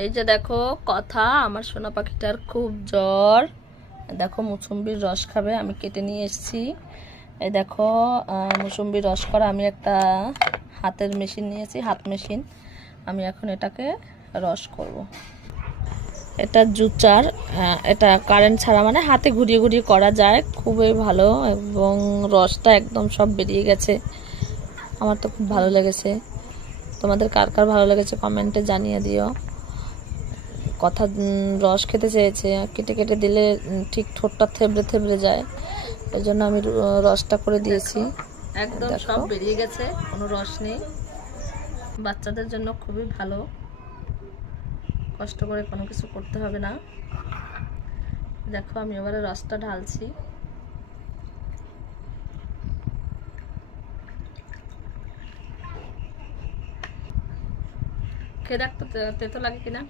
এই যে দেখো কথা, আমার সোনা পাখিটার খুব জ্বর। দেখো মুসম্বির রস খাবে, আমি কেটে নিয়ে এসেছি। এই দেখো মুসম্বির রস করা আমি একটা হাতের মেশিন নিয়েছি, হাত মেশিন। আমি এখন এটাকে রস করব। এটা জুচার, এটা কারেন্ট ছাড়া, মানে হাতে ঘুরিয়ে ঘুরিয়ে করা যায়, খুবই ভালো এবং রসটা একদম সব বেরিয়ে গেছে। আমার তো খুব ভালো লেগেছে। তোমাদের কার কার ভালো লেগেছে কমেন্টে জানিয়ে দিও। কথা রস খেতে চেয়েছে, কেটে কেটে দিলে ঠিক ঠোঁটটা থেবড়ে থেবড়ে যায়, এই জন্য আমি রসটা করে দিয়েছি। একদম সব বেরিয়ে গেছে, কোনো রস নেই। বাচ্চাদের জন্য খুবই ভালো, কষ্ট করে কোনো কিছু করতে হবে না। দেখো আমি এবারে রসটা ঢালছি। খেয়ে দেখতো তেতো লাগে কিনা।